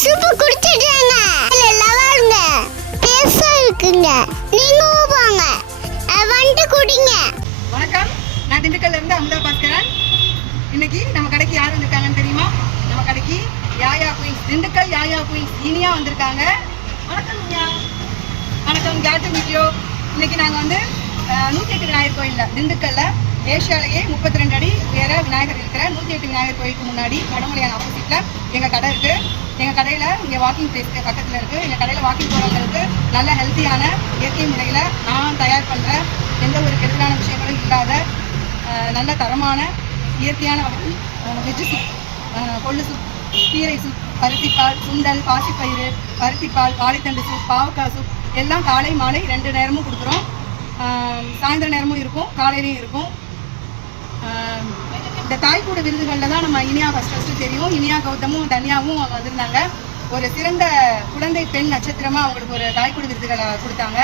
Soup குடிச்சிட்டாங்க. லவாங்க பேச இருக்குங்க. நீங்க போங்க. வந்து குடிங்க. வணக்கம், நான் திண்டுக்கல்ல இருந்து அமுதா பாஸ்கரன். இன்னைக்கு நம்ம கடைக்கு யார் வந்திருக்காங்கன்னு தெரியுமா? நம்ம கடைக்கு யாயா குயின்ஸ், திண்டுக்கல் யாயா குயின்ஸ் இனியா வந்திருக்காங்க. வணக்கம் இனியா. வணக்கம், கேட் டு மீட் யூ. இன்னைக்கு நாங்கள் வந்து 108 விநாயகர் கோயிலில் திண்டுக்கல்ல ஏஷியாலேயே 32 அடி உயர விநாயகர் இருக்கிற 108 விநாயகர் கோயிலுக்கு முன்னாடி வடமலையான ஆப்போசிட்டில் எங்கள் கடை இருக்குது. எங்கள் கடையில் இங்கே வாக்கிங் பிளேஸ்க்கு பக்கத்தில் இருக்குது. எங்கள் கடையில் வாக்கிங் போகிறவங்களுக்கு நல்ல ஹெல்த்தியான இயற்கை முறையில் நான் தயார் பண்ணுற எந்த ஒரு கெடுதலான விஷயங்களும் இல்லாத நல்ல தரமான இயற்கையான வெஜ்ஜு சூப், கொள்ளு சூப், கீரை சூப், பருத்திப்பால், சுண்டல், பாசிப்பயிறு, பருத்திப்பால், வாழைத்தண்டு சூப், பாவக்காய் சூப் எல்லாம் காலை மாலை 2 நேரமும் கொடுக்குறோம். சாயந்தர நேரமும் இருக்கும், காலையிலையும் இருக்கும். இந்த தாய்க்கூட விருதுகளில் தான் நம்ம இனியா ஃபஸ்ட்டு தெரியும். இனியா கௌதமும் தன்யாவும் அவங்க வந்திருந்தாங்க. ஒரு சிறந்த குழந்தை பெண் நட்சத்திரமாக அவங்களுக்கு ஒரு தாய்க்கூட விருதுகளை கொடுத்தாங்க.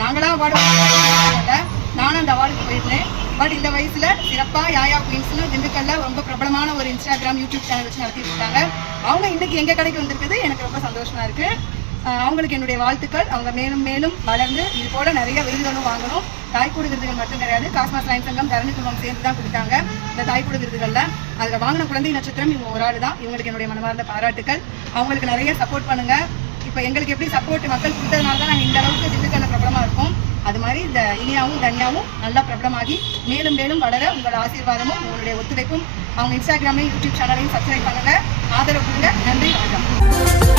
நாங்களாம் அவார்டு நானும் அந்த அவார்டுக்கு போயிருந்தேன். பட் இந்த வயசில் சிறப்பாக யாயா குயின்ஸ்னு திண்டுக்கல்ல ரொம்ப பிரபலமான ஒரு இன்ஸ்டாகிராம், யூடியூப் சேனல் வச்சு நடத்திட்டு இருக்காங்க. அவங்க இன்றைக்கி எங்கள் கடைக்கு வந்திருக்குது எனக்கு ரொம்ப சந்தோஷமாக இருக்குது. அவங்களுக்கு என்னுடைய வாழ்த்துக்கள். அவங்க மேலும் மேலும் வளர்ந்து இது போல் நிறைய விருதுகளும் வாங்கணும். தாய்க்கூடு விருதுகள் மட்டும் கிடையாது, காஸ்மாஸ் லைன் சங்கம், தரணி குடும்பம் சேர்ந்து தான் கொடுத்தாங்க இந்த தாய்க்கூடு விருதுகளில். அதில் வாங்கின குழந்தை நட்சத்திரம் இவங்க ஒரு ஆள் தான். இவங்களுக்கு என்னுடைய மனமார்ந்த பாராட்டுக்கள். அவங்களுக்கு நிறைய சப்போர்ட் பண்ணுங்கள். இப்போ எங்களுக்கு எப்படி சப்போர்ட் மக்கள் கொடுத்ததுனால தான் நாங்கள் இந்த அளவுக்கு திண்டுக்கல்ல பிரபலமாக இருக்கோம். அது மாதிரி இந்த இனியாவும் தன்யாவும் நல்லா பிரபலமாகி மேலும் மேலும் வளர உங்களோட ஆசீர்வாதமும் உங்களுடைய ஒத்துழைப்பும் அவங்க இன்ஸ்டாகிராமையும் யூடியூப் சேனலையும் சப்ஸ்கிரைப் பண்ணுங்கள், ஆதரவு கொடுங்க. நன்றி, வணக்கம்.